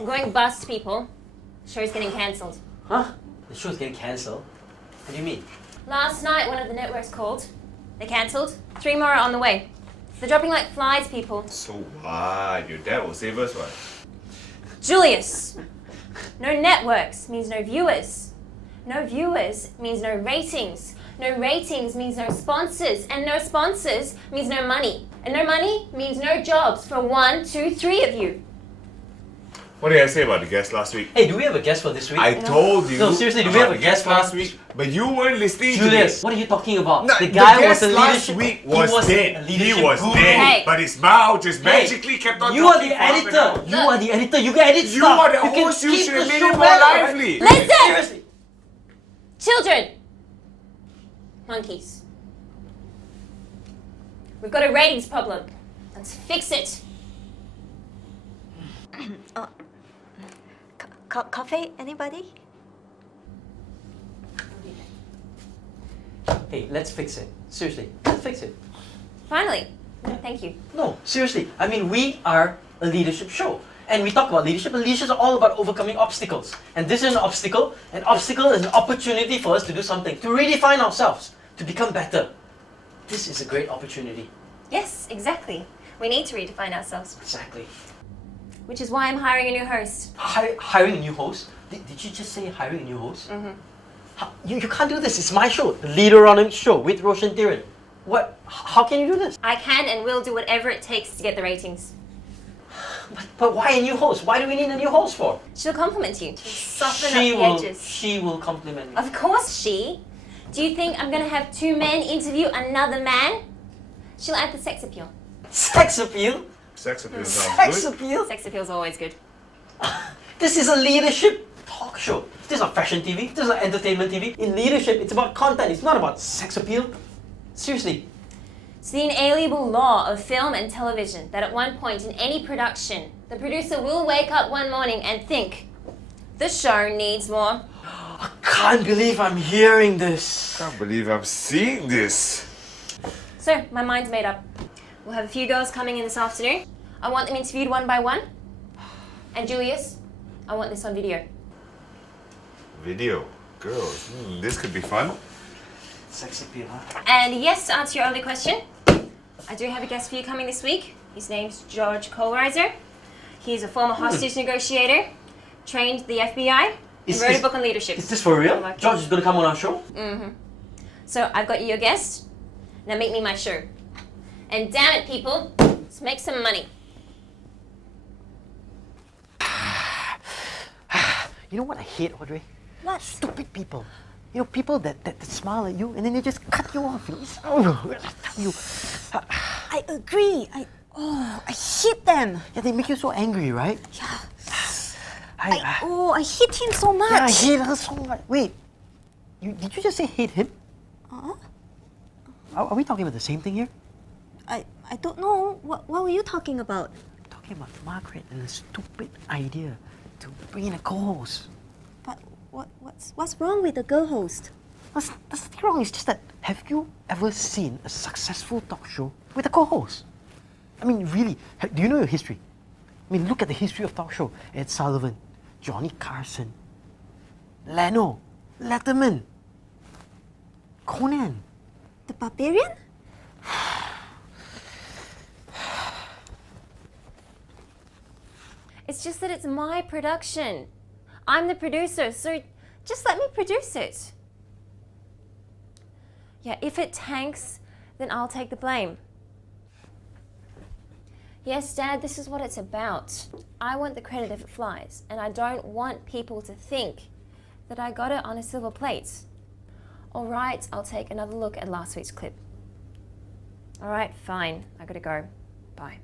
I'm going bust, people. Show's getting cancelled. Huh? The show's getting cancelled? What do you mean? Last night, one of the networks called. They cancelled. 3 more are on the way. They're dropping like flies, people. So what? Your dad will save us, what? Julius! No networks means no viewers. No viewers means no ratings. No ratings means no sponsors. And no sponsors means no money. And no money means no jobs for 1, 2, 3 of you. What did I say about the guest last week? Hey, do we have a guest for this week? I told you. No, seriously, do we have a about the guest last week? But you weren't listening Julius, to me. what are you talking about? No, the guy guest was a last leadership. week he was a dead. He leadership was guru. dead. Hey. But his mouth just Hey, magically kept on You are talking the for half an editor. hour. You are the editor. You can edit You stuff. are the can host. You keep should the have made show it more better. lively. Listen! Seriously. Children! Monkeys. We've got a ratings problem. Let's fix it. Coffee? Anybody? Hey, let's fix it. Seriously, let's fix it. Finally. Thank you. No, seriously. I mean, we are a leadership show. And we talk about leadership, and leadership is all about overcoming obstacles. And this is an obstacle. An obstacle is an opportunity for us to do something, to redefine ourselves, to become better. This is a great opportunity. Yes, exactly. We need to redefine ourselves. Exactly. Which is why I'm hiring a new host. Hiring a new host? Did you just say hiring a new host? You can't do this. It's my show. The Leaderonomics show with Roshan, Thiran. What? How can you do this? I can and will do whatever it takes to get the ratings. But why a new host? Why do we need a new host for? She'll compliment you. Soften up the edges. She will compliment me. Of course she. Do you think I'm going to have 2 men interview another man? She'll add the sex appeal. Sex appeal? Sex appeal sounds Sex good. appeal? Sex appeal's always good. This is a leadership talk show. This is not fashion TV. This is not entertainment TV. In leadership, it's about content. It's not about sex appeal. Seriously. It's the inalienable law of film and television that at one point in any production, the producer will wake up one morning and think, the show needs more. I can't believe I'm hearing this. Can't believe I'm seeing this. So, my mind's made up. We'll have a few girls coming in this afternoon. I want them interviewed one by one. And Julius, I want this on video. Video. Girls. This could be fun. Sex appeal, huh? And yes, to answer your earlier question, I do have a guest for you coming this week. His name's George Kohlrieser. He's a former hostage negotiator, trained the FBI, and wrote a book on leadership. Is this for real? George is going to come on our show? So I've got you your guest. Now make me my show. And damn it, people, let's make some money. You know what I hate, Audrey? What? Stupid people. You know, people that smile at you and then they just cut you off. I tell you. I agree. I hate them. Yeah, they make you so angry, right? Yeah. I I hate him so much. yeah, I hate her so much. Wait, did you just say hate him? Uh-huh. Are we talking about the same thing here? I don't know. What were you talking about? Talking about Margaret and the stupid idea to bring in a co-host. But what's wrong with the girl host? There's nothing wrong. It's just that, have you ever seen a successful talk show with a co-host? I mean, really, do you know your history? I mean, look at the history of talk show. Ed Sullivan, Johnny Carson, Leno, Letterman, Conan. The Barbarian? It's just that it's my production. I'm the producer, so just let me produce it. Yeah, if it tanks, then I'll take the blame. Yes, Dad, this is what it's about. I want the credit if it flies, and I don't want people to think that I got it on a silver plate. All right, I'll take another look at last week's clip. All right, fine, I gotta go. Bye.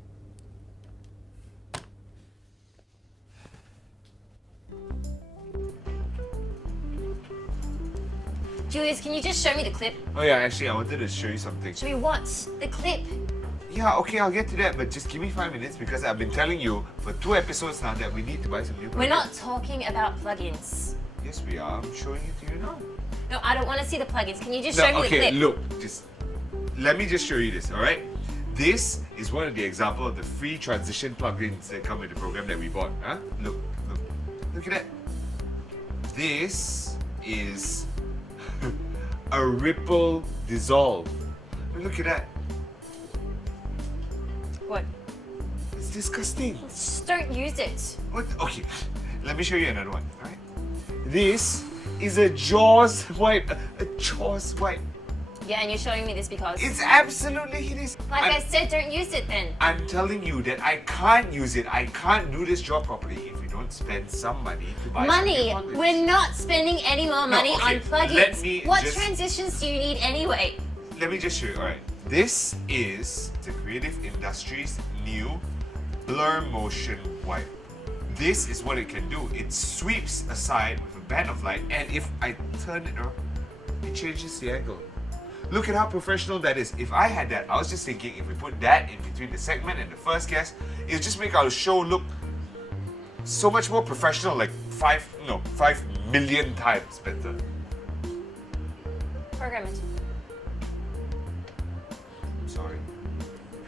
Julius, can you just show me the clip? Oh yeah, actually I wanted to show you something. Show me what? The clip. Yeah, okay, I'll get to that, but just give me 5 minutes because I've been telling you for 2 episodes now that we need to buy some new plugins. We're not talking about plugins. Yes, we are. I'm showing it to you now. No, I don't want to see the plugins. Can you just show me the okay, clip? look, just let me just show you this, all right? This is one of the examples of the free transition plugins that come with the program that we bought. Huh? Look Look at that. This is a ripple dissolve. Look at that. What? It's disgusting. Just don't use it. What? Okay, let me show you another one. All right. This is a Jaws wipe. A Jaws wipe. Yeah, and you're showing me this because... It's absolutely hideous. Like I said, don't use it then. I'm telling you that I can't use it. I can't do this job properly if we don't spend some money to buy Money? something like We're not spending any more money okay, on plugins. let me What just- transitions do you need anyway? Let me just show you. Alright. This is the Creative Industries' new blur motion wipe. This is what it can do. It sweeps aside with a band of light, and if I turn it around, it changes the angle. Look at how professional that is. If I had that, I was just thinking if we put that in between the segment and the first guest, it'll just make our show look so much more professional, like 5 million times better. Program it. I'm sorry.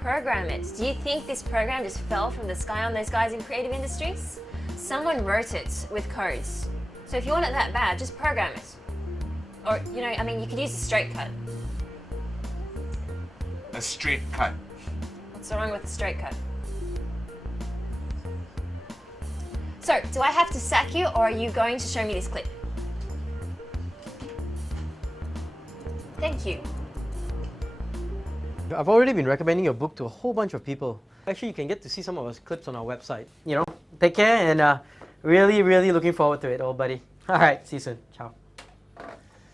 Program it. Do you think this program just fell from the sky on those guys in creative industries? Someone wrote it with codes. So if you want it that bad, just program it. Or, you know, I mean, you could use a straight cut. A straight cut. What's wrong with a straight cut? So, do I have to sack you, or are you going to show me this clip? Thank you. I've already been recommending your book to a whole bunch of people. Actually, you can get to see some of our clips on our website. You know, take care and really, really looking forward to it, old buddy. All right, see you soon. Ciao.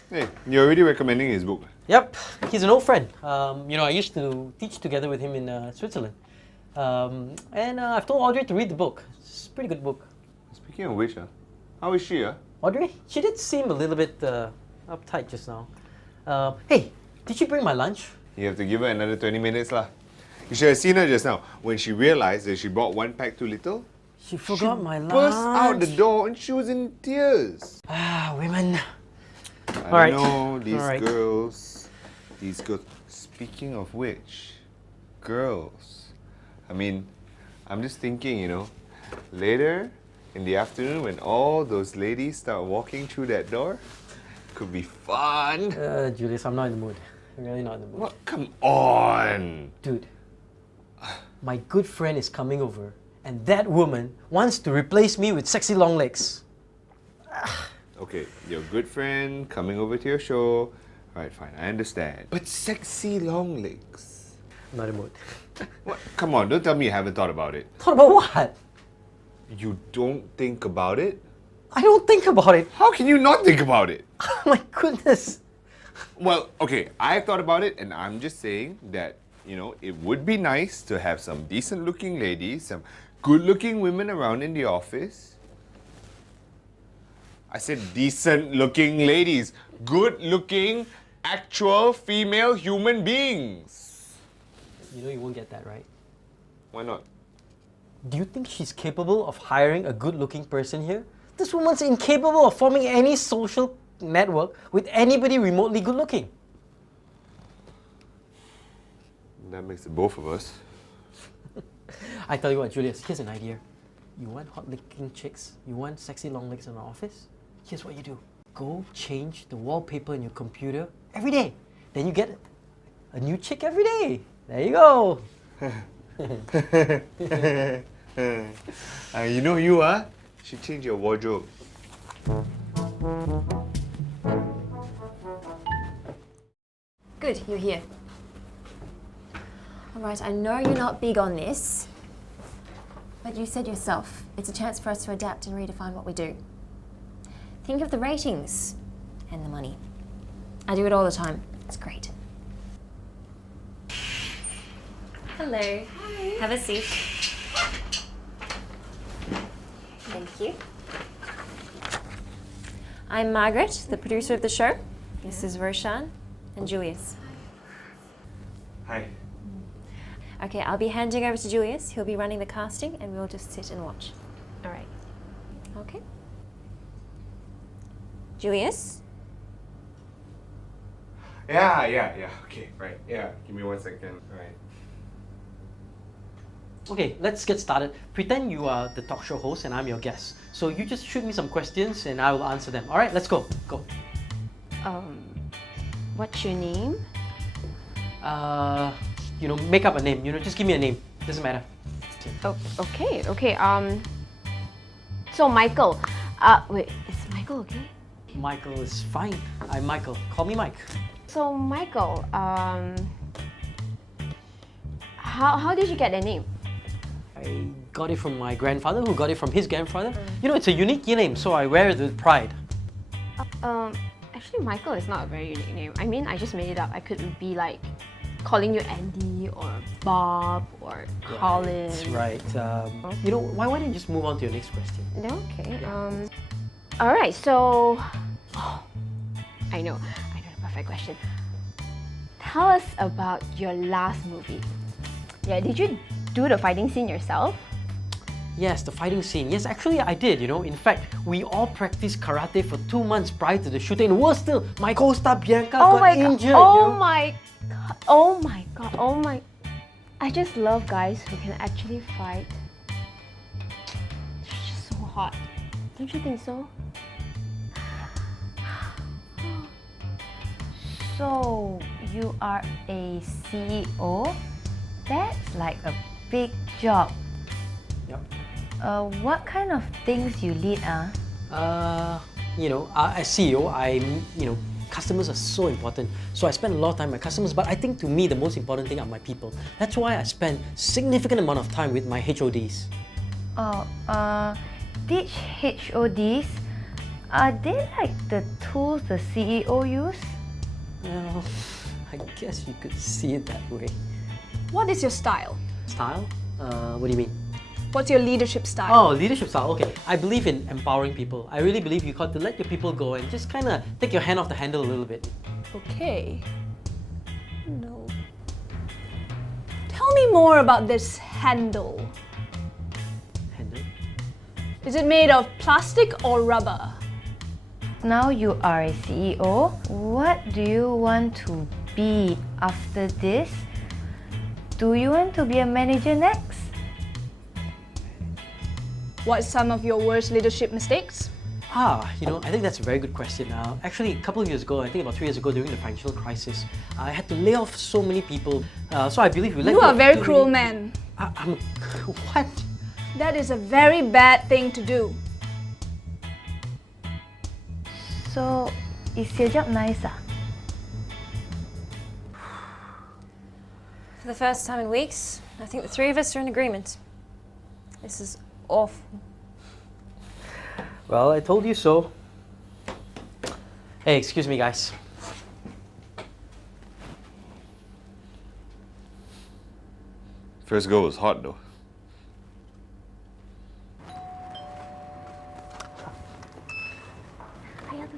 Hey, you're already recommending his book. Yep, he's an old friend. You know, I used to teach together with him in Switzerland. And I've told Audrey to read the book. It's a pretty good book. Speaking of which, how is she? Audrey? She did seem a little bit uptight just now. Hey, did she bring my lunch? You have to give her another 20 minutes lah. You should have seen her just now. When she realized that she bought one pack too little, She forgot my lunch. burst out the door and she was in tears. Ah, women. I All right. know these All right. girls. These girls. Speaking of which, girls. I mean, I'm just thinking, you know, later in the afternoon when all those ladies start walking through that door, could be fun. Julius, I'm not in the mood. I'm really not in the mood. What? Come on. Dude, my good friend is coming over, and that woman wants to replace me with sexy long legs. Okay, your good friend coming over to your show. Alright, fine, I understand. But sexy long legs. I'm not in the mood. What? Come on, don't tell me you haven't thought about it. Thought about what? You don't think about it? I don't think about it. How can you not think about it? Oh my goodness. Well, okay, I've thought about it and I'm just saying that, you know, it would be nice to have some decent looking ladies, some good looking women around in the office. I said decent looking ladies. Good looking, actual female human beings. You know you won't get that, right? Why not? Do you think she's capable of hiring a good-looking person here? This woman's incapable of forming any social network with anybody remotely good-looking. That makes it both of us. I tell you what, Julius, here's an idea. You want hot-looking chicks? You want sexy long legs in our office? Here's what you do. Go change the wallpaper in your computer every day. Then you get a new chick every day. There you go. You know you should change your wardrobe. Good, you're here. All right, I know you're not big on this, but you said yourself, it's a chance for us to adapt and redefine what we do. Think of the ratings and the money. I do it all the time. It's great. Hello. Hi. Have a seat. Thank you. I'm Margaret, the producer of the show. This is Roshan and Julius. Hi. Okay, I'll be handing over to Julius. He'll be running the casting and we'll just sit and watch. All right. Okay. Julius? Yeah. Okay, right. Yeah, give me 1 second. All right. Okay, let's get started. Pretend you are the talk show host and I'm your guest. So you just shoot me some questions and I will answer them. All right, let's go. Go. What's your name? Make up a name. Just give me a name. Doesn't matter. Oh, okay. So Michael. Wait, is Michael okay? Michael is fine. I'm Michael. Call me Mike. So Michael, how did you get that name? I got it from my grandfather, who got it from his grandfather. It's a unique name, so I wear it with pride. Actually, Michael is not a very unique name. I mean, I just made it up. I could be like calling you Andy or Bob or Colin. That's right. Why don't you just move on to your next question? Okay. All right. So, I know the perfect question. Tell us about your last movie. Yeah, did you do the fighting scene yourself? Yes, the fighting scene. Yes, actually I did, In fact, we all practiced karate for 2 months prior to the shooting. And worse still, my co-star Bianca got injured. My god. I just love guys who can actually fight. It's just so hot. Don't you think so? So, you are a CEO? That's like a big job. Yep. What kind of things you lead, As CEO, customers are so important. So I spend a lot of time with my customers, but I think to me the most important thing are my people. That's why I spend significant amount of time with my HODs. These HODs, are they like the tools the CEO use? Well, I guess you could see it that way. What is your style? Style? What do you mean? What's your leadership style? Oh, leadership style. Okay. I believe in empowering people. I really believe you got to let your people go and just kind of take your hand off the handle a little bit. Okay. No. Tell me more about this handle. Handle? Is it made of plastic or rubber? Now you are a CEO. What do you want to be after this? Do you want to be a manager next? What's some of your worst leadership mistakes? I think that's a very good question. Actually, a couple of years ago, I think about 3 years ago, during the financial crisis, I had to lay off so many people. So I believe You are a very cruel man. I'm what? That is a very bad thing to do. So, is your job nice? For the first time in weeks, I think the three of us are in agreement. This is awful. Well, I told you so. Hey, excuse me, guys. First go was hot though.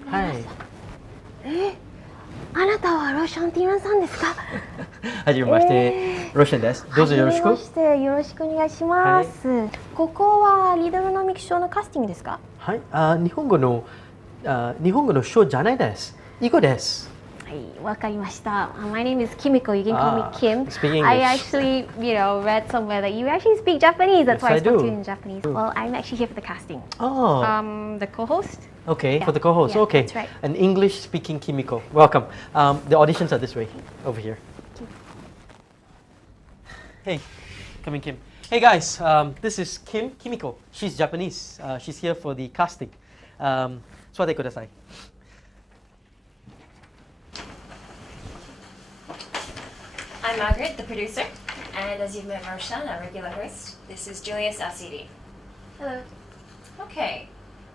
Hi. あなたはロシャン・ティランさんですか？はじめまして、ロシャンです。どうぞよろしく。はじめましてよろしくお願いします。ここはリーダーノミク賞のカスティングですか？はい、日本語のショーじゃないです。囲碁です。はい、わかりました。My name is Kimiko. You can call me Kim. Speak English. I actually, read somewhere that you actually speak Japanese. That's Yes, why I I spoke do. to you in Japanese. Well, I'm actually here for the casting. Oh. The co-host. Okay, Yeah. for the co-host. Yeah, Okay, that's right. an English-speaking Kimiko. Welcome. The auditions are this way, over here. Hey, come in, Kim. Hey guys, this is Kimiko. She's Japanese. She's here for the casting. 座ってください. I'm Margaret, the producer, and as you've met Roshan, our regular host, this is Julius, our CD. Hello. Okay,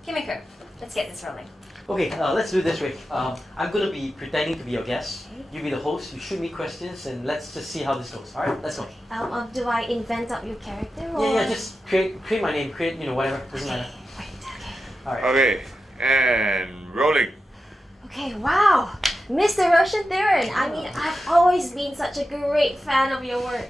Kimiko, let's get this rolling. Okay, let's do it this way. I'm going to be pretending to be your guest. You be the host, you shoot me questions, and let's just see how this goes. Alright, let's go. Do I invent up your character? Yeah, just create my name, create, whatever, doesn't matter. Alright. Okay, and rolling. Okay, wow. Mr. Roshan Thiran. I mean, I've always been such a great fan of your work.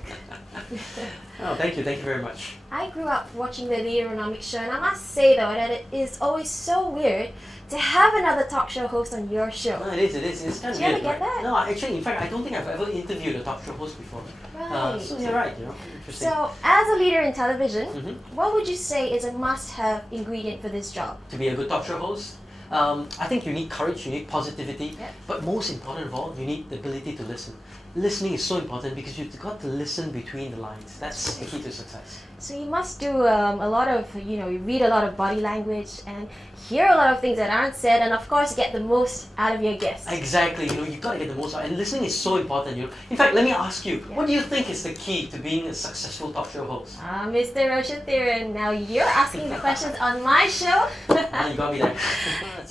Oh, thank you very much. I grew up watching the Leaderonomics show, and I must say though that it is always so weird to have another talk show host on your show. No, it is. It's kind of Do you ever weird, get right? that? No, actually, in fact, I don't think I've ever interviewed a talk show host before. Right. So you're right, interesting. So, as a leader in television, Mhm. what would you say is a must-have ingredient for this job? To be a good talk show host, I think you need courage, you need positivity, Yep. but most important of all, you need the ability to listen. Listening is so important because you've got to listen between the lines. That's the key to success. So you must do a lot of, you read a lot of body language and hear a lot of things that aren't said, and of course get the most out of your guests. Exactly, you've got to get the most out, and listening is so important. In fact, let me ask you, what do you think is the key to being a successful talk show host? Mr. Roshan Thiran, now you're asking the questions on my show. Ah, you got me there.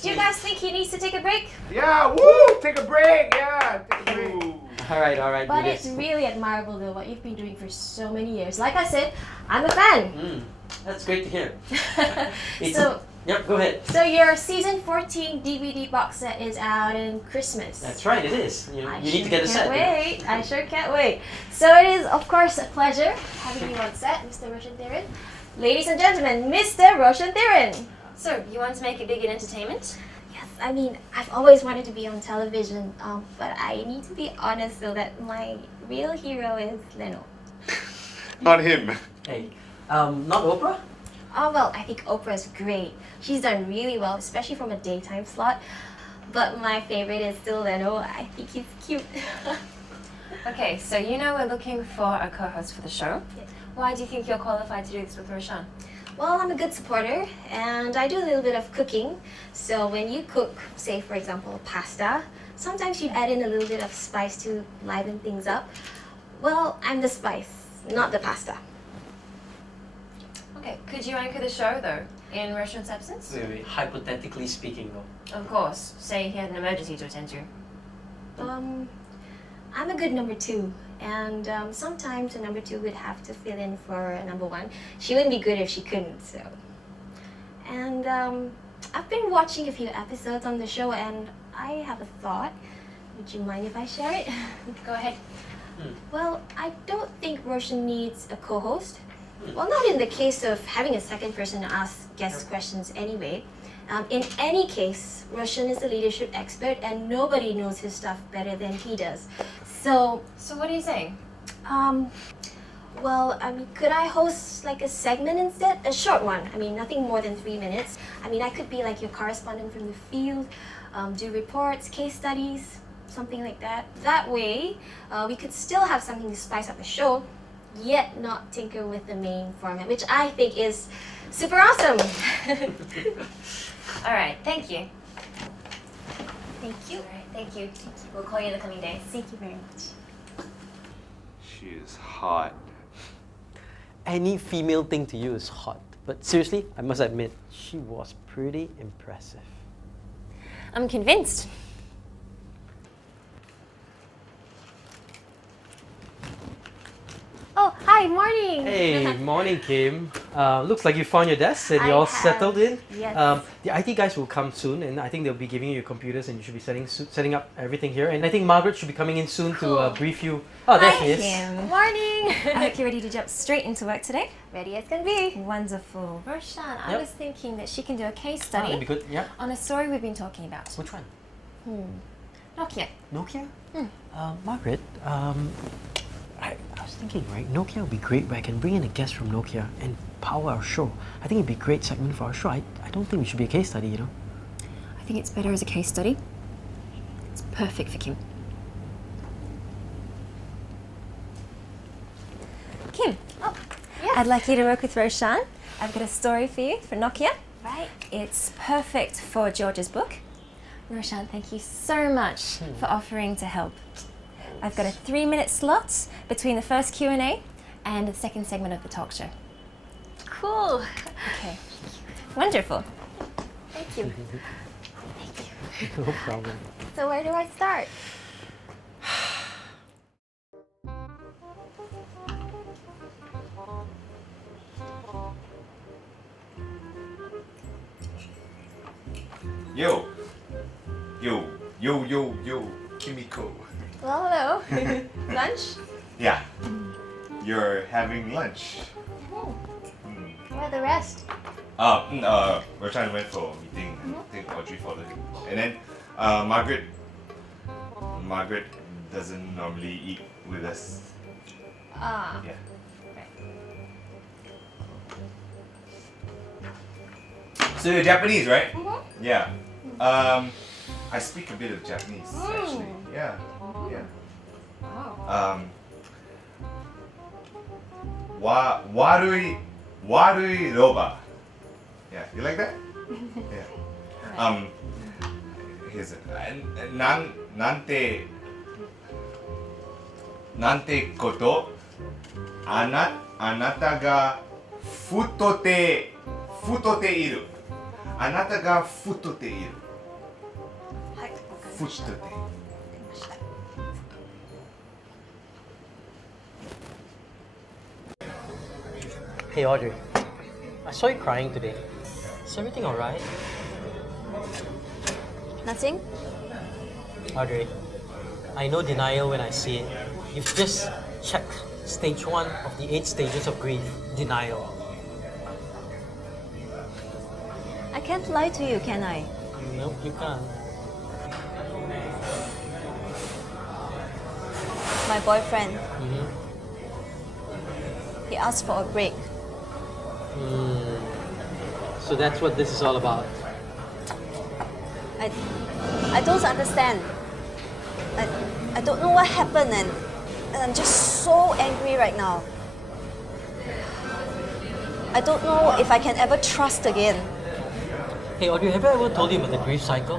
Do you guys think he needs to take a break? Yeah, woo! Take a break, yeah, take a break. All right. But do it's this. really admirable though what you've been doing for so many years. Like I said, I'm a fan. That's great to hear. Yep, go ahead. So your season 14 DVD box set is out in Christmas. That's right, it is. You need to get a set. I sure can't wait. So it is, of course, a pleasure having you on set, Mr. Roshan Thiran. Ladies and gentlemen, Mr. Roshan Thiran. So, you want to make it big in entertainment? Yes, I mean, I've always wanted to be on television, but I need to be honest though that my real hero is Leno. Not him. Hey, not Oprah? Oh well, I think Oprah's great. She's done really well, especially from a daytime slot. But my favorite is still Leno. I think he's cute. Okay, so we're looking for a co-host for the show. Yes. Why do you think you're qualified to do this with Roshan? Well, I'm a good supporter, and I do a little bit of cooking. So when you cook, say for example, pasta, sometimes you add in a little bit of spice to liven things up. Well, I'm the spice, not the pasta. Okay, could you anchor the show though, in Roshan's absence? Wait, hypothetically speaking though. Of course, say he had an emergency to attend to. I'm a good number two, and sometimes a number two would have to fill in for a number one. She wouldn't be good if she couldn't, so. And I've been watching a few episodes on the show, and I have a thought. Would you mind if I share it? Go ahead. Well, I don't think Roshan needs a co-host. Well, not in the case of having a second person to ask guest questions anyway. In any case, Roshan is a leadership expert and nobody knows his stuff better than he does. So, what are you saying? well, I mean, could I host like a segment instead? A short one. I mean, nothing more than 3 minutes. I mean, I could be like your correspondent from the field, do reports, case studies, something like that. That way, we could still have something to spice up the show, yet not tinker with the main format, which I think is super awesome. All right, thank you. Thank you. All right, thank you. We'll call you in the coming days. Thank you very much. She is hot. Any female thing to you is hot. But seriously, I must admit, she was pretty impressive. I'm convinced. Oh, hi, morning. Hey, morning, Kim. Looks like you found your desk and I you're all have, settled in. yes. The IT guys will come soon, and I think they'll be giving you your computers, and you should be setting up everything here. And I think Margaret should be coming in soon to brief you. Oh, there she is. Kim. Morning. I hope you're ready to jump straight into work today. Ready as can be. Wonderful. Roshan, I Yep. was thinking that she can do a case Oh, study that'd be good. Yeah. on a story we've been talking about. Which one? Nokia. Nokia? Margaret, I was thinking, right, Nokia would be great where I can bring in a guest from Nokia and power our show. I think it'd be a great segment for our show. I don't think we should be a case study, you know. I think it's better as a case study. It's perfect for Kim. Kim, Yes. I'd like you to work with Roshan. I've got a story for you for Nokia. Right. It's perfect for George's book. Roshan, thank you so much for offering to help. I've got a 3-minute slot between the first Q&A and the second segment of the talk show. Cool. Okay. Wonderful. Thank you. No problem. So where do I start? Yo, Kimiko. Well, hello. Lunch? Yeah. you're having lunch. Where are the rest? Roshan went for a meeting. I think Audrey followed him. And then Margaret doesn't normally eat with us. Ah. Yeah. So you're Japanese, right? Yeah. I speak a bit of Japanese actually. Yeah. Yeah. Warui roba. Yeah, you like that? Yeah. Here's it. Nante koto anata ga futote iru. Anata ga futote iru. Futote. Hey Audrey, I saw you crying today. Is everything alright? Nothing? Audrey, I know denial when I see it. You've just checked stage 1 of the 8 stages of grief, denial. I can't lie to you, can I? Nope, you can't. My boyfriend, he asked for a break. So that's what this is all about. I don't understand. I don't know what happened and I'm just so angry right now. I don't know if I can ever trust again. Hey Audrey, have I ever told you about the grief cycle?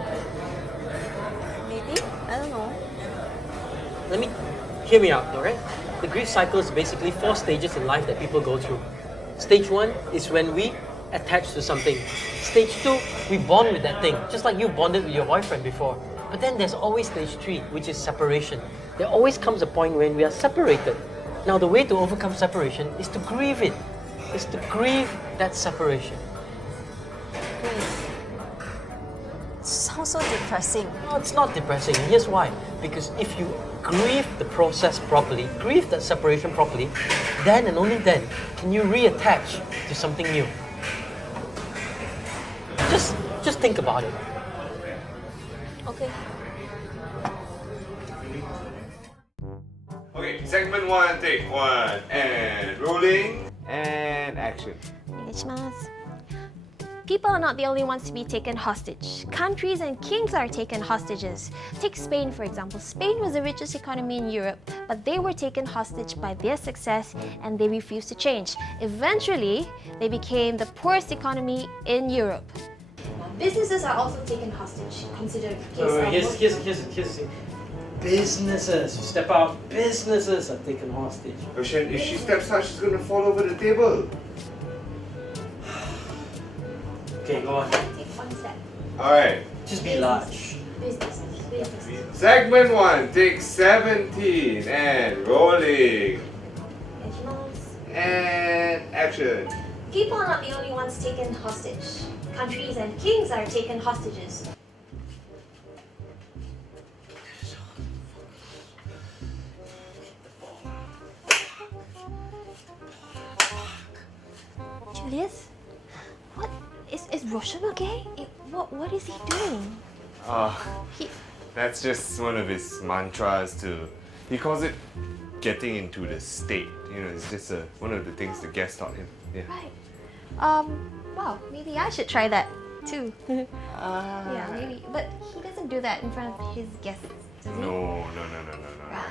Maybe? I don't know. Hear me out, alright? The grief cycle is basically 4 stages in life that people go through. Stage 1 is when we attach to something. Stage 2, we bond with that thing, just like you bonded with your boyfriend before. But then there's always stage 3, which is separation. There always comes a point when we are separated. Now the way to overcome separation is to grieve it. Is to grieve that separation. Grief. It sounds so depressing. No, it's not depressing. And here's why. Because if you grieve the process properly, grieve that separation properly, then and only then can you reattach to something new. Just think about it. Okay. Okay, segment 1, take 1, and rolling, and action. People are not the only ones to be taken hostage. Countries and kings are taken hostages. Take Spain, for example. Spain was the richest economy in Europe, but they were taken hostage by their success and they refused to change. Eventually, they became the poorest economy in Europe. Businesses are also taken hostage. Consider Here's the thing. Businesses, you step out, businesses are taken hostage. Roshan, if she steps out, she's gonna fall over the table. Okay, go on. Take one step. Alright. Just be large. Businesses. Segment 1, take 17, and rolling, and action. People are not the only ones taken hostage. Countries and kings are taken hostages. Julius? What? Is Roshan okay? What is he doing? That's just one of his mantras to, he calls it getting into the state. You know, it's just one of the things the guest taught him. Yeah. Right. Wow, maybe I should try that too. Yeah, maybe. But he doesn't do that in front of his guests, does he? No.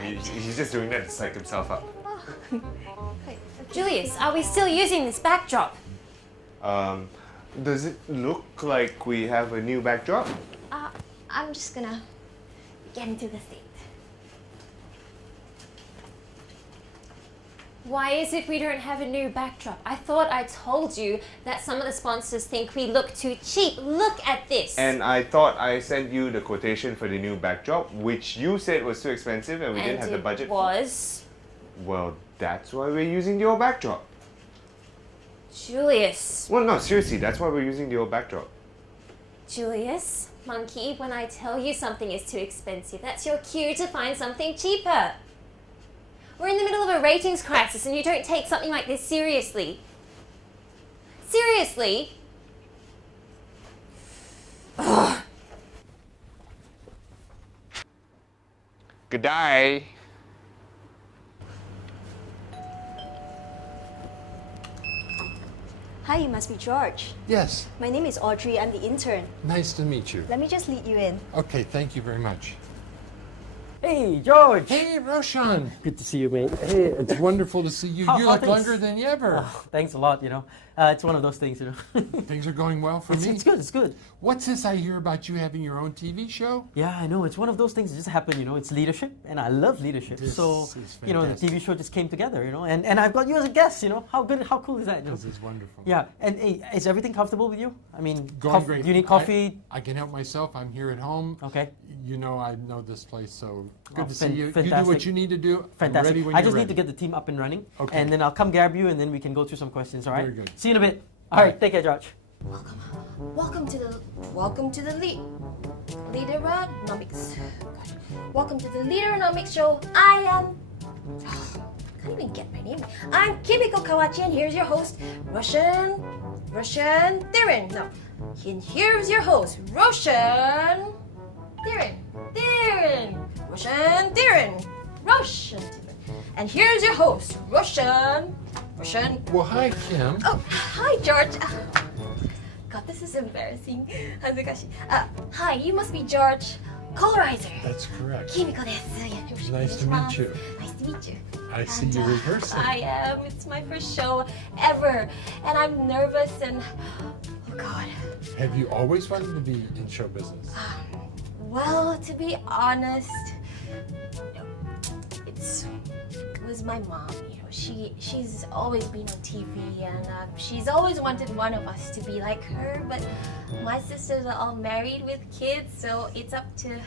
He's just doing that to psych himself up. Wait, okay. Julius, are we still using this backdrop? Does it look like we have a new backdrop? I'm just gonna get into the state. Why is it we don't have a new backdrop? I thought I told you that some of the sponsors think we look too cheap. Look at this. And I thought I sent you the quotation for the new backdrop, which you said was too expensive and we didn't have the budget. It was. Well, that's why we're using the old backdrop. Julius. Well, no, seriously, that's why we're using the old backdrop. Julius, monkey, when I tell you something is too expensive, that's your cue to find something cheaper. We're in the middle of a ratings crisis and you don't take something like this seriously. Seriously? Ugh. Good day. Hi, you must be George. Yes, My name is Audrey. I'm the intern. nice to meet you. Let me just lead you in. Okay, thank you very much. Hey, George! Hey, Roshan. Good to see you, mate. Hey, it's wonderful to see you. How- You how look things? younger than ever. Oh, thanks a lot, you know. It's one of those things, you know. Things are going well for me. It's good, it's good. What's this I hear about you having your own TV show? Yeah, I know. It's one of those things that just happen, you know. It's leadership, and I love leadership. This So, is you know, the fantastic. TV show just came together, you know. And I've got you as a guest, you know. How good, how cool is that? You know? This is wonderful. Yeah, and hey, is everything comfortable with you? I mean, Going great. do you need coffee? I can help myself. I'm here at home. Okay. You know I know this place, so good Oh, to see you. You do fantastic. what you need to do. I'm Fantastic. ready when I you're just ready. need to get the team up and running, Okay. and then I'll come grab you, and then we can go through some questions. All right? Very good. See you in a bit. All right. Take care, George. Welcome to the Leaderonomics. Welcome to the Leaderonomics show. I am can't even get my name. I'm Kimiko Kawachi and here's your host, Roshan Thiran. No. And here's your host, Roshan Thiran. Roshan Thiran. And here's your host, Roshan. Well, hi, Kim. Oh, hi, George. God, this is embarrassing. 恥ずかしい. Hi, you must be George Kohlrieser. That's correct. Kimiko desu. Nice to meet you. Nice to meet you. I see And, you rehearsing. I am. It's my first show ever. And I'm nervous and... Oh, God. Have you always wanted to be in show business? Well, to be honest, it was my mom. You know, she's always been on TV, and she's always wanted one of us to be like her. But my sisters are all married with kids, so it's up to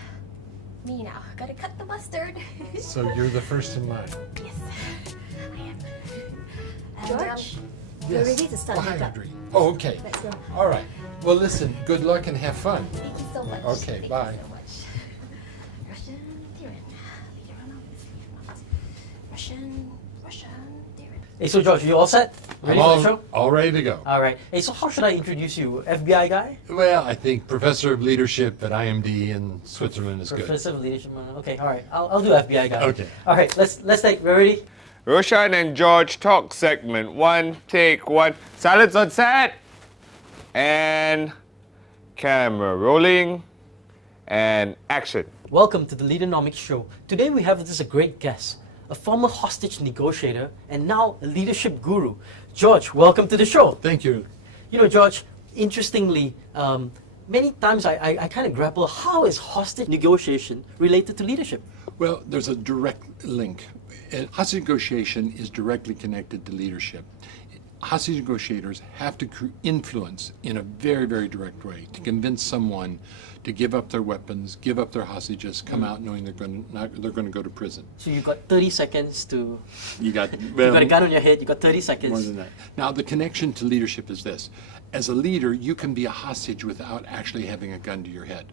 me now. Gotta cut the mustard. So you're the first in line. Yes, I am. And, George, we're ready to start Well, hi, makeup. Audrey. Oh, okay. Let's go. All right. Well, listen, good luck and have fun. Thank you so much. Okay, Thank bye. you so much. Roshan Thiran. Leaderonomics. Roshan Thiran. Hey, so George, you all set? Ready I'm for the show? all ready to go. All right. Hey, so how should I introduce you? FBI guy? Well, I think Professor of Leadership at IMD in Switzerland is good. Professor of leadership. Okay, all right. I'll do FBI guy. Okay. All right. Let's take. We're ready. Roshan and George talk segment 1, take 1. Silence on set. And camera rolling. And action. Welcome to the Leaderonomics show. Today we have with us a great guest, a former hostage negotiator and now a leadership guru. George, welcome to the show. Thank you. You know, George, interestingly, many times I kind of grapple, how is hostage negotiation related to leadership? Well, there's a direct link. Hostage negotiation is directly connected to leadership. Hostage negotiators have to influence in a very, very direct way to convince someone to give up their weapons, give up their hostages, come out knowing they're going to go to prison. So you've got 30 seconds to... You got You've got a gun on your head, you've got 30 seconds. more than that. Now, the connection to leadership is this. As a leader, you can be a hostage without actually having a gun to your head.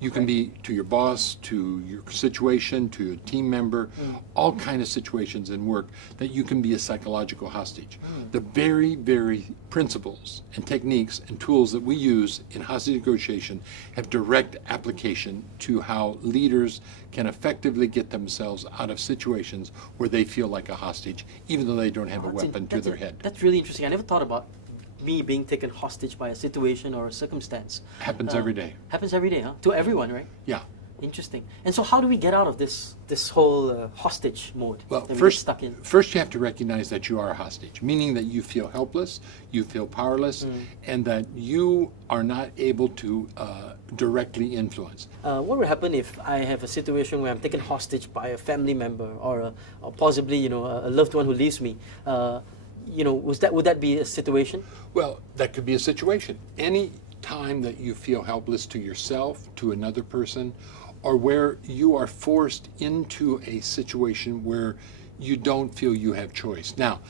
You can be to your boss, to your situation, to a team member, all kind of situations in work that you can be a psychological hostage. The very, very principles and techniques and tools that we use in hostage negotiation have direct application to how leaders can effectively get themselves out of situations where they feel like a hostage, even though they don't have a weapon to their head. That's really interesting. I never thought about me being taken hostage by a situation or a circumstance. Happens every day. Happens every day, huh? To everyone, right? Yeah. Interesting. And so how do we get out of this whole hostage mode Well, that we get first stuck in? First you have to recognize that you are a hostage, meaning that you feel helpless, you feel powerless, and that you are not able to directly influence. What would happen if I have a situation where I'm taken hostage by a family member or possibly, you know, a loved one who leaves me? You know, would that be a situation? Well, that could be a situation. Any time that you feel helpless to yourself, to another person, or where you are forced into a situation where you don't feel you have choice. Now,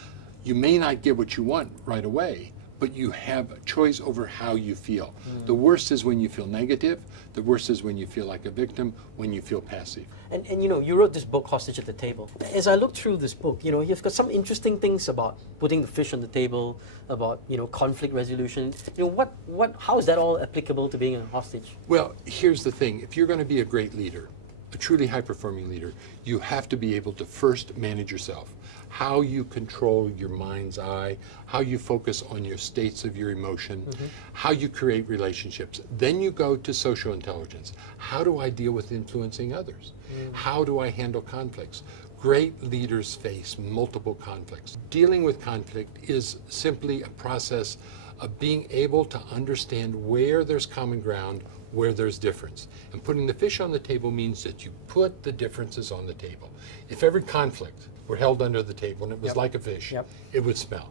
you may not get what you want right away, but you have a choice over how you feel. The worst is when you feel negative. The worst is when you feel like a victim, when you feel passive. And you know, you wrote this book, Hostage at the Table. As I look through this book, you know, you've got some interesting things about putting the fish on the table, about, you know, conflict resolution. You know, how is that all applicable to being a hostage? Well, here's the thing. If you're going to be a great leader, a truly high-performing leader, you have to be able to first manage yourself. How you control your mind's eye, how you focus on your states of your emotion, how you create relationships. Then you go to social intelligence. How do I deal with influencing others? How do I handle conflicts? Great leaders face multiple conflicts. Dealing with conflict is simply a process of being able to understand where there's common ground, where there's difference. And putting the fish on the table means that you put the differences on the table. If every conflict were held under the table and it was like a fish, it would smell.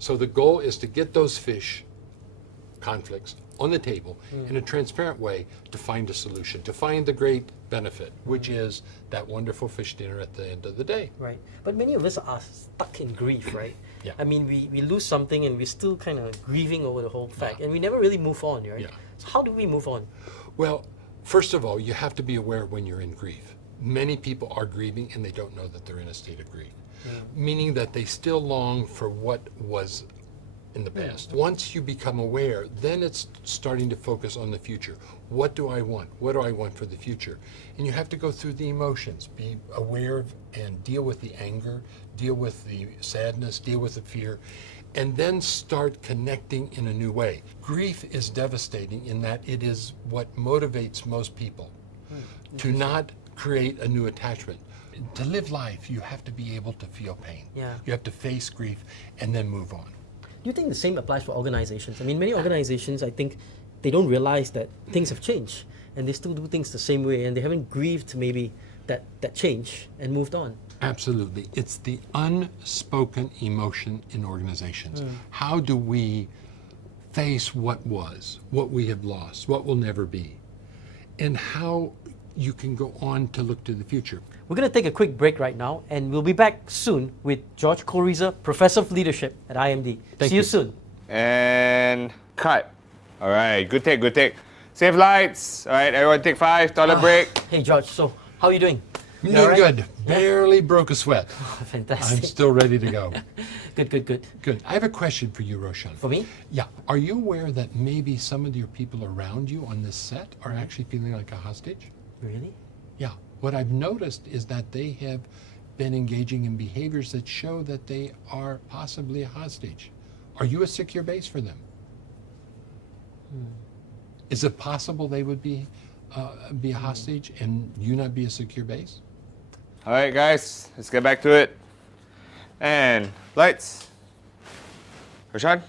So the goal is to get those fish conflicts on the table in a transparent way to find a solution, to find the great benefit, which is that wonderful fish dinner at the end of the day. Right. But many of us are stuck in grief, right? Yeah. I mean, we lose something and we're still kind of grieving over the whole fact, and we never really move on, right? Yeah. So how do we move on? Well, first of all, you have to be aware when you're in grief. Many people are grieving and they don't know that they're in a state of grief, meaning that they still long for what was in the past. Once you become aware, then it's starting to focus on the future. What do I want? What do I want for the future? And you have to go through the emotions, be aware of and deal with the anger, deal with the sadness, deal with the fear, and then start connecting in a new way. Grief is devastating in that it is what motivates most people to not create a new attachment. To live life, you have to be able to feel pain. Yeah. You have to face grief and then move on. Do you think the same applies for organizations? I mean, many organizations, I think, they don't realize that things have changed and they still do things the same way and they haven't grieved maybe that change and moved on. Absolutely. It's the unspoken emotion in organizations. How do we face what was, what we have lost, what will never be, and how you can go on to look to the future? We're going to take a quick break right now and we'll be back soon with George Kohlrieser, Professor of Leadership at IMD. See you soon. And cut. All right, good take, good take. Save lights. All right, everyone take 5, toilet break. Hey George, so how are you doing? I'm You all doing right? good. Barely broke a sweat. Fantastic. I'm still ready to go. Good. Good. I have a question for you, Roshan. For me? Yeah. Are you aware that maybe some of your people around you on this set are actually feeling like a hostage? Really? Yeah. What I've noticed is that they have been engaging in behaviors that show that they are possibly a hostage. Are you a secure base for them? Is it possible they would be a hostage and you not be a secure base? All right, guys, let's get back to it. And lights. Roshan,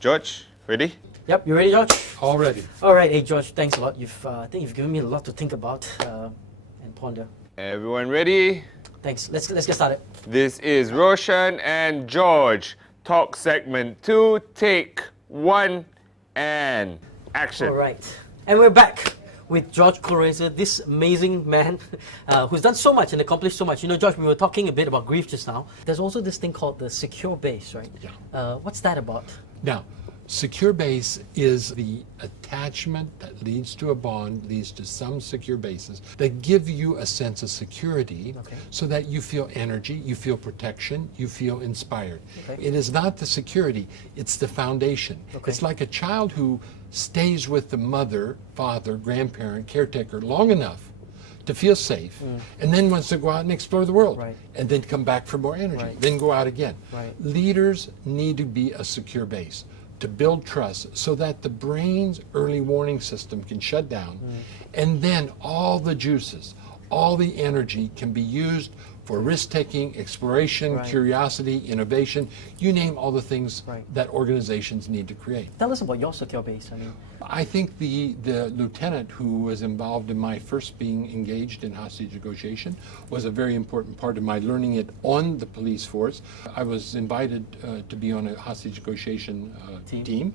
George, ready? Yep, you ready, George? All ready. All right, hey George, thanks a lot. I think you've given me a lot to think about and ponder. Everyone ready? Thanks. Let's get started. This is Roshan and George. Talk segment 2, take 1, and action. All right, and we're back with George Kohlrieser, this amazing man who's done so much and accomplished so much. You know, George, we were talking a bit about grief just now. There's also this thing called the secure base, right? Yeah. What's that about? Now, secure base is the attachment that leads to a bond, leads to some secure bases that give you a sense of security so that you feel energy, you feel protection, you feel inspired. It is not the security, it's the foundation. It's like a child who stays with the mother, father, grandparent, caretaker long enough to feel safe and then wants to go out and explore the world and then come back for more energy, then go out again. Leaders need to be a secure base to build trust so that the brain's early warning system can shut down and then all the juices, all the energy can be used for risk-taking, exploration, curiosity, innovation, you name all the things that organizations need to create. Tell us about your secure base. I think the lieutenant who was involved in my first being engaged in hostage negotiation was a very important part of my learning it on the police force. I was invited to be on a hostage negotiation team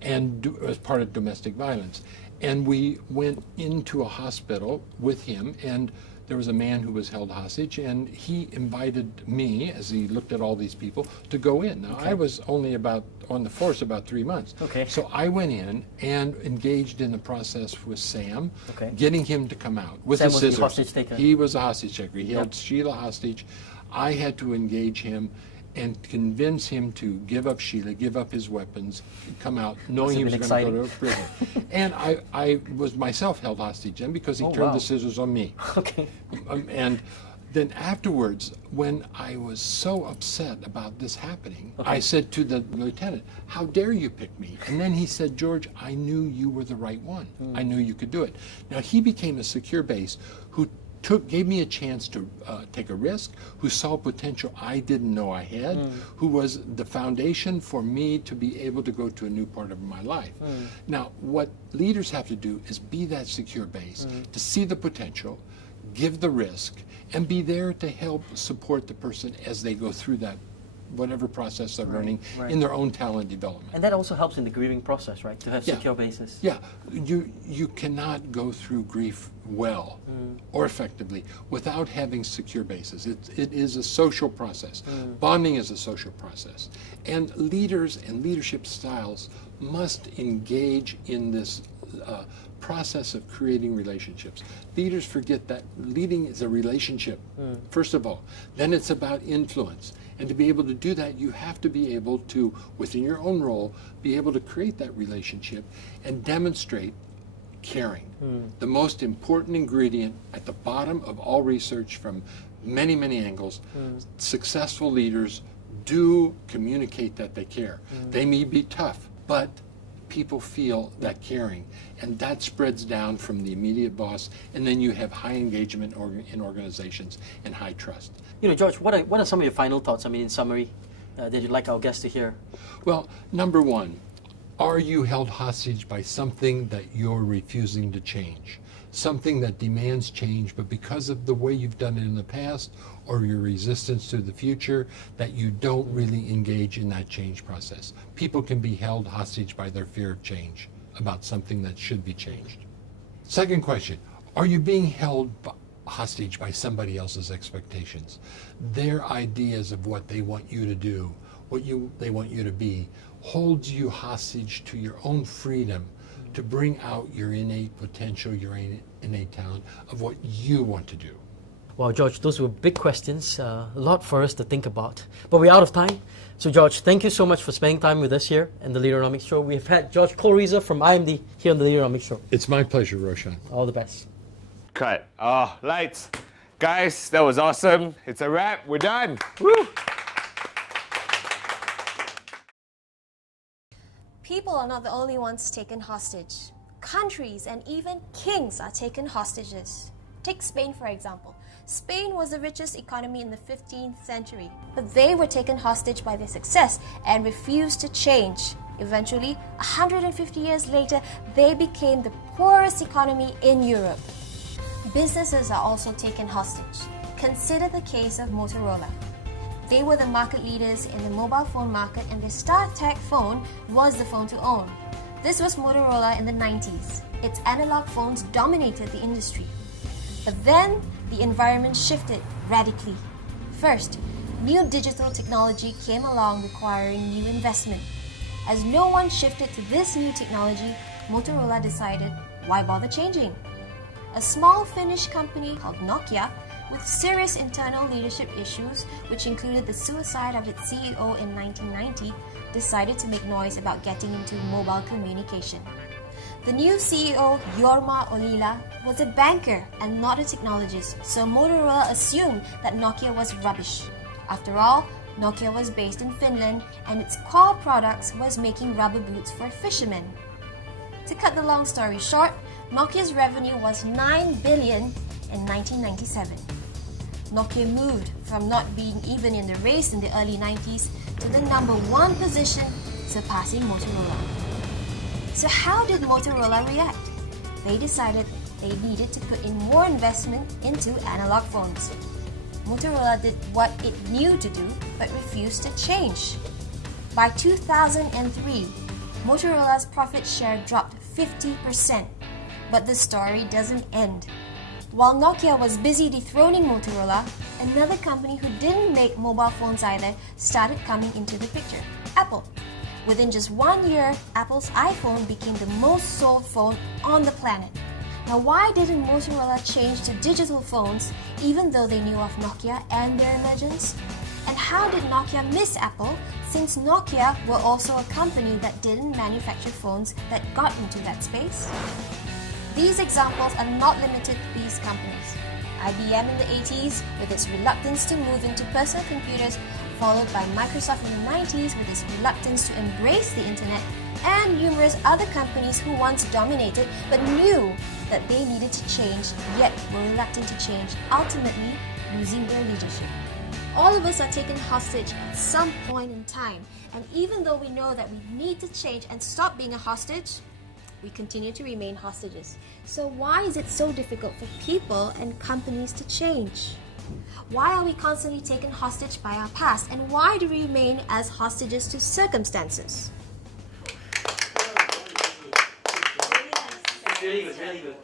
and as part of domestic violence. And we went into a hospital with him and there was a man who was held hostage, and he invited me, as he looked at all these people, to go in. Now, I was only on the force about 3 months. Okay. So I went in and engaged in the process with Sam, Okay. getting him to come out with Sam the was the scissors. hostage taker. He was a hostage taker. He held Sheila hostage. I had to engage him and convince him to give up Sheila, give up his weapons, come out, knowing he was Must going have to been go to prison. And I was myself held hostage then because he Oh, turned wow. the scissors on me. Okay. And then afterwards, when I was so upset about this happening, I said to the lieutenant, "How dare you pick me?" And then he said, "George, I knew you were the right one. I knew you could do it." Now, he became a secure base who gave me a chance to take a risk, who saw potential I didn't know I had, who was the foundation for me to be able to go to a new part of my life. Now, what leaders have to do is be that secure base, to see the potential, give the risk, and be there to help support the person as they go through that whatever process they're learning in their own talent development. And that also helps in the grieving process, right? To have Yeah. secure bases. Yeah, you cannot go through grief well or effectively without having secure bases. It is a social process. Bonding is a social process. And leaders and leadership styles must engage in this process of creating relationships. Leaders forget that leading is a relationship, first of all. Then it's about influence. And to be able to do that, you have to be able to, within your own role, be able to create that relationship and demonstrate caring. The most important ingredient at the bottom of all research from many, many angles, successful leaders do communicate that they care. They may be tough, but people feel that caring, and that spreads down from the immediate boss, and then you have high engagement in organizations and high trust. You know, George, what are some of your final thoughts? I mean, in summary, that you'd like our guests to hear? Well, number one, are you held hostage by something that you're refusing to change? Something that demands change, but because of the way you've done it in the past or your resistance to the future, that you don't really engage in that change process. People can be held hostage by their fear of change about something that should be changed. Second question, are you being held hostage by somebody else's expectations? Their ideas of what they want you to do, they want you to be, holds you hostage to your own freedom to bring out your innate potential, your innate talent of what you want to do. Well, George, those were big questions, a lot for us to think about. But we're out of time. So, George, thank you so much for spending time with us here in the Leaderonomics Show. We've had George Kohlrieser from IMD here on the Leaderonomics Show. It's my pleasure, Roshan. All the best. Cut. Oh, lights. Guys, that was awesome. It's a wrap. We're done. Woo! People are not the only ones taken hostage. Countries and even kings are taken hostages. Take Spain, for example. Spain was the richest economy in the 15th century, but they were taken hostage by their success and refused to change. Eventually, 150 years later, they became the poorest economy in Europe. Businesses are also taken hostage. Consider the case of Motorola. They were the market leaders in the mobile phone market, and their StarTAC phone was the phone to own. This was Motorola in the 90s. Its analog phones dominated the industry. But then, the environment shifted radically. First, new digital technology came along requiring new investment. As no one shifted to this new technology, Motorola decided, why bother changing? A small Finnish company called Nokia, with serious internal leadership issues, which included the suicide of its CEO in 1990, decided to make noise about getting into mobile communication. The new CEO, Jorma Ollila, was a banker and not a technologist, so Motorola assumed that Nokia was rubbish. After all, Nokia was based in Finland, and its core products was making rubber boots for fishermen. To cut the long story short, Nokia's revenue was $9 billion in 1997. Nokia moved from not being even in the race in the early 90s to the #1 position, surpassing Motorola. So how did Motorola react? They decided they needed to put in more investment into analog phones. Motorola did what it knew to do, but refused to change. By 2003, Motorola's profit share dropped 50%. But the story doesn't end. While Nokia was busy dethroning Motorola, another company who didn't make mobile phones either started coming into the picture, Apple. Within just 1 year, Apple's iPhone became the most sold phone on the planet. Now, why didn't Motorola change to digital phones even though they knew of Nokia and their emergence? And how did Nokia miss Apple since Nokia were also a company that didn't manufacture phones that got into that space? These examples are not limited to these companies. IBM in the 80s with its reluctance to move into personal computers, followed by Microsoft in the 90s with its reluctance to embrace the internet, and numerous other companies who once dominated but knew that they needed to change, yet were reluctant to change, ultimately losing their leadership. All of us are taken hostage at some point in time, and even though we know that we need to change and stop being a hostage, we continue to remain hostages. So why is it so difficult for people and companies to change? Why are we constantly taken hostage by our past, and why do we remain as hostages to circumstances? Really good.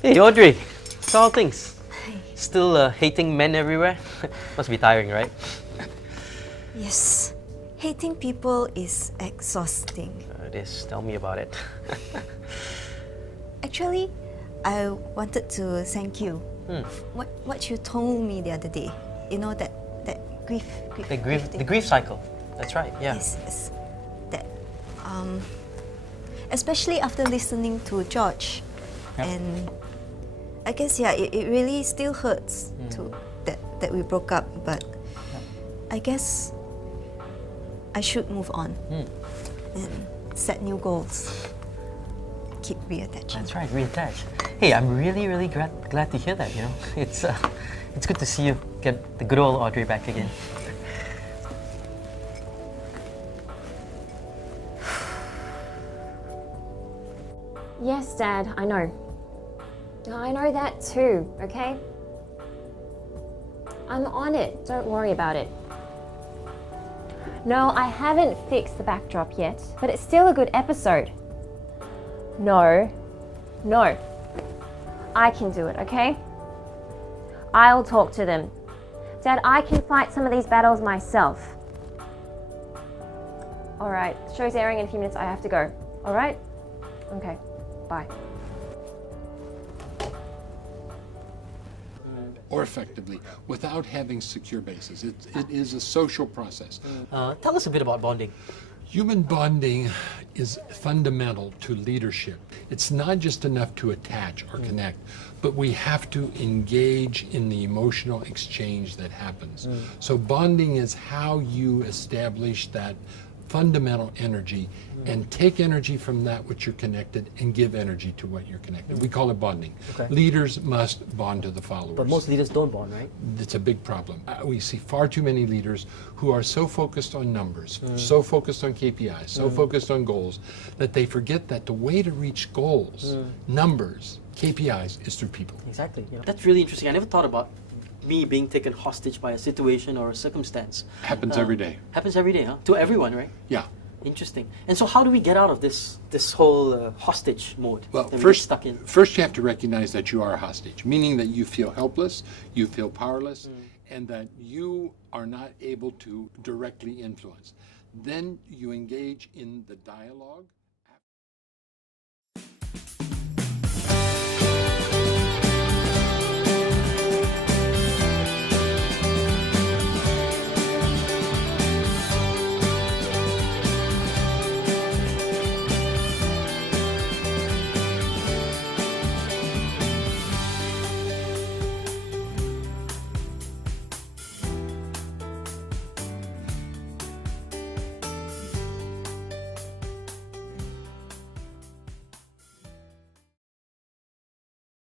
Hey Audrey, so how things? Still hating men everywhere? Must be tiring, right? Yes, hating people is exhausting. It is. Tell me about it. Actually, I wanted to thank you. What you told me the other day, you know, that grief The thing. grief cycle. That's right. Yeah. Yes. That, especially after listening to George, and I guess it really still hurts to that we broke up, but I guess I should move on and set new goals. Keep reattaching. That's right, reattach. Hey, I'm really glad to hear that. You know, it's good to see you get the good old Audrey back again. Yes, Dad, I know. I know that too, okay? I'm on it, don't worry about it. No, I haven't fixed the backdrop yet, but it's still a good episode. No, I can do it, okay? I'll talk to them. Dad, I can fight some of these battles myself. Alright, show's airing in a few minutes, I have to go. Alright? Okay, bye. Or effectively, without having secure bases. It is a social process. Tell us a bit about bonding. Human bonding is fundamental to leadership. It's not just enough to attach or connect, but we have to engage in the emotional exchange that happens. So bonding is how you establish that fundamental energy and take energy from that which you're connected and give energy to what you're connected. We call it bonding. Okay. Leaders must bond to the followers. But most leaders don't bond, right? It's a big problem. We see far too many leaders who are so focused on numbers, so focused on KPIs, so focused on goals, that they forget that the way to reach goals, numbers, KPIs, is through people. Exactly. Yeah. That's really interesting. I never thought about me being taken hostage by a situation or a circumstance. Happens every day. Happens every day, huh? To everyone, right? Yeah. Interesting. And so how do we get out of this whole hostage mode Well, that we get first stuck in? you have to recognize that you are a hostage, meaning that you feel helpless, you feel powerless, and that you are not able to directly influence. Then you engage in the dialogue